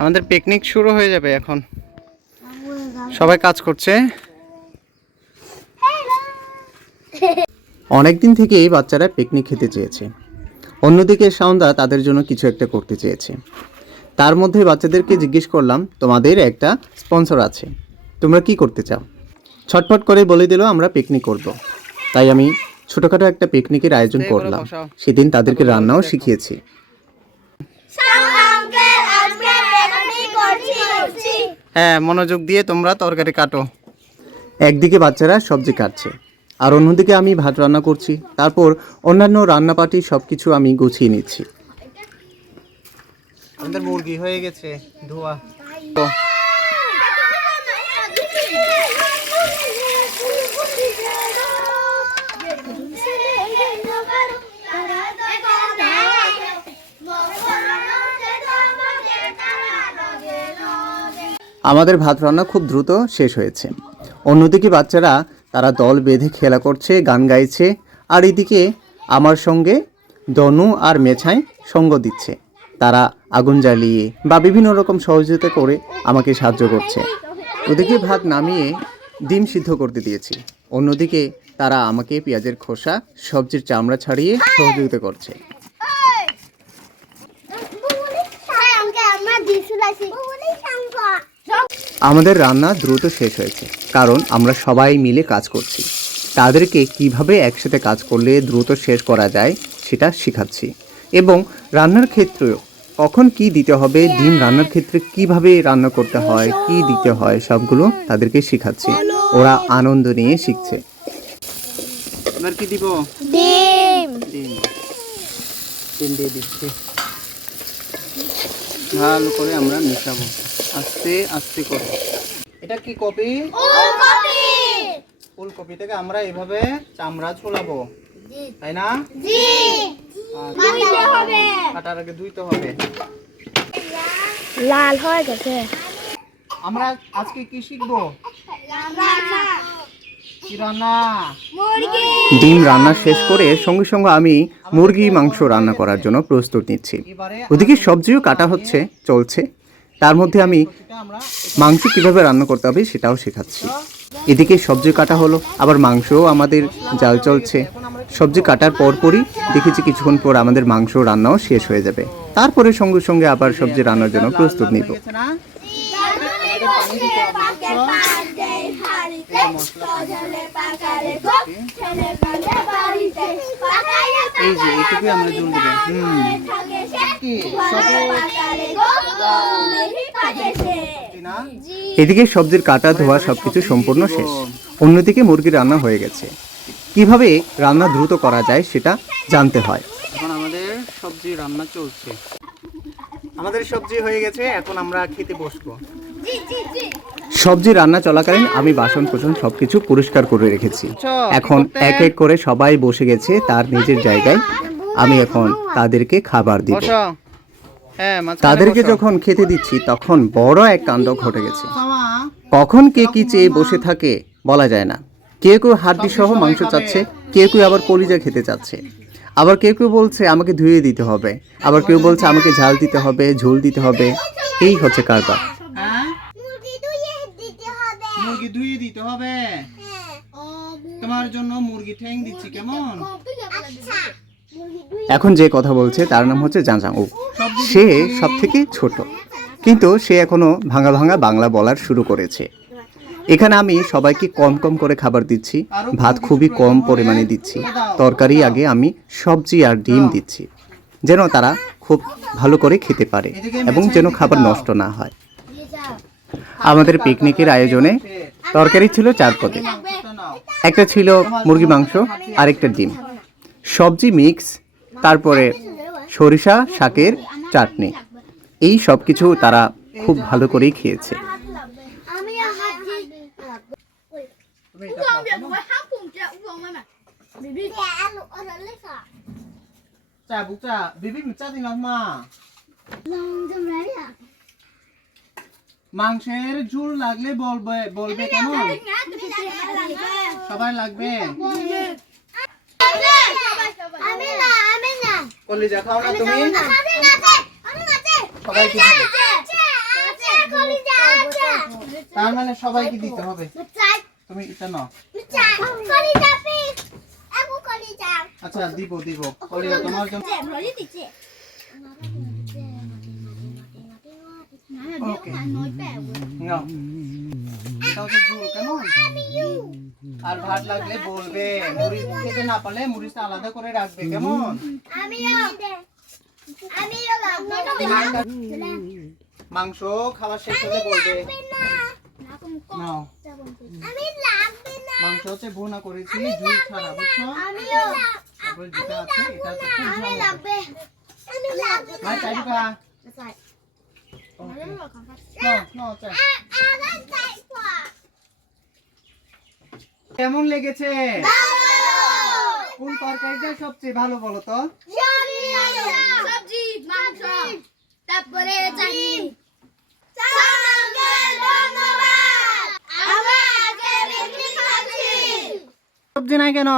আমাদের পিকনিক শুরু হয়ে যাবে এখন। সবাই কাজ করছে। অনেকদিন থেকেই বাচ্চারা পিকনিক খেতে চেয়েছে। অন্যদিকে সাউন্দা তাদের জন্য কিছু একটা করতে চেয়েছে। তার মধ্যে বাচ্চাদেরকে জিজ্ঞেস করলাম, তোমাদের একটা স্পন্সর আছে, তোমরা কি করতে চাও? ছটফট করে বলে দিল আমরা পিকনিক করব। তাই আমি ছোটোখাটো একটা পিকনিকের আয়োজন করলাম। সেদিন তাদেরকে রান্নাও শিখিয়েছি। হ্যাঁ, মনোযোগ দিয়ে তোমরা তরকারি কাটো। একদিকে বাচ্চারা সবজি কাটছে, আর অন্যদিকে আমি ভাত রান্না করছি। তারপর অন্যান্য রান্নাপাটি সব কিছু আমি গুছিয়ে নিচ্ছি। আমাদের মুরগি হয়ে গেছে ধোয়া। আমাদের ভাত রান্না খুব দ্রুত শেষ হয়েছে। অন্যদিকে বাচ্চারা তারা দল বেঁধে খেলা করছে, গান গাইছে, আর এদিকে আমার সঙ্গে দনু আর মেছাই সঙ্গ দিচ্ছে। তারা আগুন জ্বালিয়ে বা বিভিন্ন রকম সহযোগিতা করে আমাকে সাহায্য করছে। ওদিকে ভাত নামিয়ে ডিম সিদ্ধ করতে দিয়েছি। অন্যদিকে তারা আমাকে পেঁয়াজের খোসা, সবজির চামড়া ছাড়িয়ে সহযোগিতা করছে। আমাদের রান্না দ্রুত শেষ হয়েছে, কারণ আমরা সবাই মিলে কাজ করছি। তাদেরকে কিভাবে একসাথে কাজ করলে দ্রুত শেষ করা যায় সেটা শেখাচ্ছি, এবং রান্নার ক্ষেত্রেও কখন কি দিতে হবে, ডিম রান্নার ক্ষেত্রে কিভাবে রান্না করতে হয়, কি দিতে হয়, সবগুলো তাদেরকে শেখাচ্ছি। ওরা আনন্দ নিয়ে শিখছে। এবার কি দিব? ডিম। ডিম ডিম দিয়ে দিচ্ছি। ভালো করে আমরা মিশাবো, আস্তে আস্তে করে। এটা কি কপি? ফুলকপি। ফুলকপিটাকে আমরা এভাবে চামড়া ছোলাবো, তাই না? জি। ধুইতে হবে, কাটার আগে ধুইতে হবে। লাল হয়ে গেছে। আমরা আজকে কি শিখবো? ডিম রান্না শেষ করে সঙ্গে সঙ্গে আমি মুরগি মাংস রান্না করার জন্য প্রস্তুত নিচ্ছি। ওদিকে সবজিও কাটা হচ্ছে, চলছে। তার মধ্যে আমি মাংস কিভাবে রান্না করতে হবে সেটাও শেখাচ্ছি। এদিকে সবজি কাটা হলো, আবার মাংসও আমাদের জাল চলছে। সবজি কাটার পরপরই দেখেছি কিছুক্ষণ পর আমাদের মাংস রান্নাও শেষ হয়ে যাবে। তারপরে সঙ্গে সঙ্গে আবার সবজি রান্নার জন্য প্রস্তুত নিব। এই যে এইটুকু আমরা জল দেব। এদিকে সবজির কাটা ধোয়া সবকিছু সম্পূর্ণ শেষ। অন্যদিকে মুরগি রান্না হয়ে গেছে। কিভাবে রান্না দ্রুত করা যায় সেটা জানতে হয়। এখন আমাদের সবজি রান্না চলছে। আমাদের সবজি হয়ে গেছে, এখন আমরা খেতে বসবো। সবজি রান্না চলাকালীন আমি বাসন কোসন সবকিছু পরিষ্কার করে রেখেছি। এখন এক এক করে সবাই বসে গেছে তার নিজের জায়গায়। আমি এখন তাদেরকে খাবার দিব। তাদেরকে যখন খেতে দিচ্ছি তখন বড় এক কাণ্ড ঘটে গেছে। কখন কে কি চেয়ে বসে থাকে বলা যায় না। কেউ কেউ হাড্ডি সহ মাংস চাচ্ছে, কেউ কেউ আবার কলিজা খেতে চাচ্ছে, আবার কেউ কেউ বলছে আমাকে ধুয়ে দিতে হবে, আবার কেউ বলছে আমাকে ঝাল দিতে হবে, ঝোল দিতে হবে। এই হচ্ছে কারবার। মুরগি ধুয়ে দিতে হবে, তোমার জন্য মুরগি ঠ্যাং দিচ্ছি, কেমন? এখন যে কথা বলছে তার নাম হচ্ছে জাঁজাও। সে সব থেকে ছোট, কিন্তু সে এখনো ভাঙা ভাঙা বাংলা বলার শুরু করেছে। এখানে আমি সবাইকে কম কম করে খাবার দিচ্ছি, ভাত খুবই কম পরিমাণে দিচ্ছি। তরকারি আগে আমি সবজি আর ডিম দিচ্ছি, যেন তারা খুব ভালো করে খেতে পারে এবং যেন খাবার নষ্ট না হয়। আমাদের পিকনিকের আয়োজনে তরকারি ছিল 4 পদের। একটা ছিল মুরগি মাংস, আরেকটা ডিম, সবজি মিক্স, তারপরে সরিষা শাকের চাটনি। এই সব কিছু তারা খুব ভালো করেই খেয়েছে। মাংসের ঝোল লাগলে বলবে কেমন? সবাই লাগবে? কলিজা খাও না তুমি? সবাই তার মানে সবাইকে দিতে হবে। তুমি এটা নাও। আচ্ছা দিব দিব কলিজা তোমার জন্য। ওকে নাও। এটা হচ্ছে ঝোল, কেমন? আর ভাত লাগলে বলবে, মরিচ খেতে না পারলে মরিচটা আলাদা করে রাখবে, কেমন? মাংস খাওয়া শেষ হলে বলবে। নাও, মাংস হচ্ছে ভুনা করেছি ঝোল ছাড়া, বুঝছো? তারপর যেটা আছে এটা হচ্ছে খুব ঝাল হবে। মা চাই দিবা? নাও নাও চাই। কেমন লেগেছে? কোন তরকারিটা সবচেয়ে ভালো বলো তো? সবজি, মাংস, তারপরে চাটনি। সবজি নাই কেন?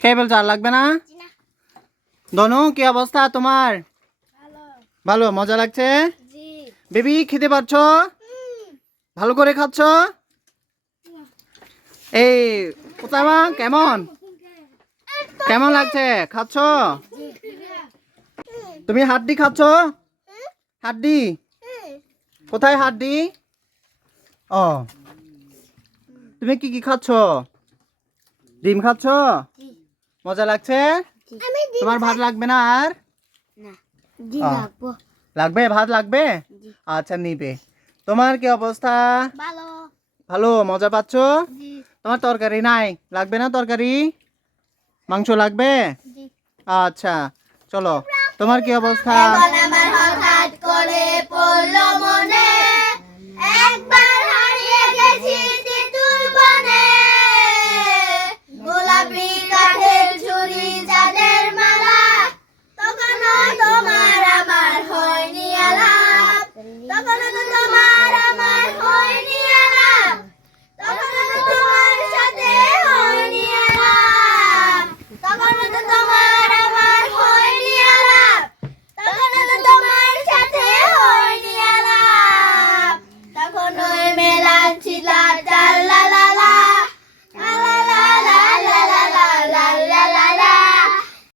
খেয়ে ফেলছো, আর লাগবে না? দনু কি অবস্থা তোমার? ভালো, মজা লাগছে? বেবি খেতে পারছো? ভালো করে খাচ্ছ? এই কোথাও কেমন কেমন লাগছে খাচ্ছ? তুমি হাড্ডি খাচ্ছ? হাড্ডি কোথায় হাড্ডি? ও, তুমি কি কি খাচ্ছ? ডিম খাচ্ছ? মজা লাগছে? তোমার ভাত লাগবে না আর? লাগবে, ভাত লাগবে? আচ্ছা নিবে। তোমার কি অবস্থা? ভালো, মজা পাচ্ছ? তোমার তরকারি নাই, লাগবে না তরকারি? মাংস লাগবে? আচ্ছা চলো। তোমার কি অবস্থা? হঠাৎ করে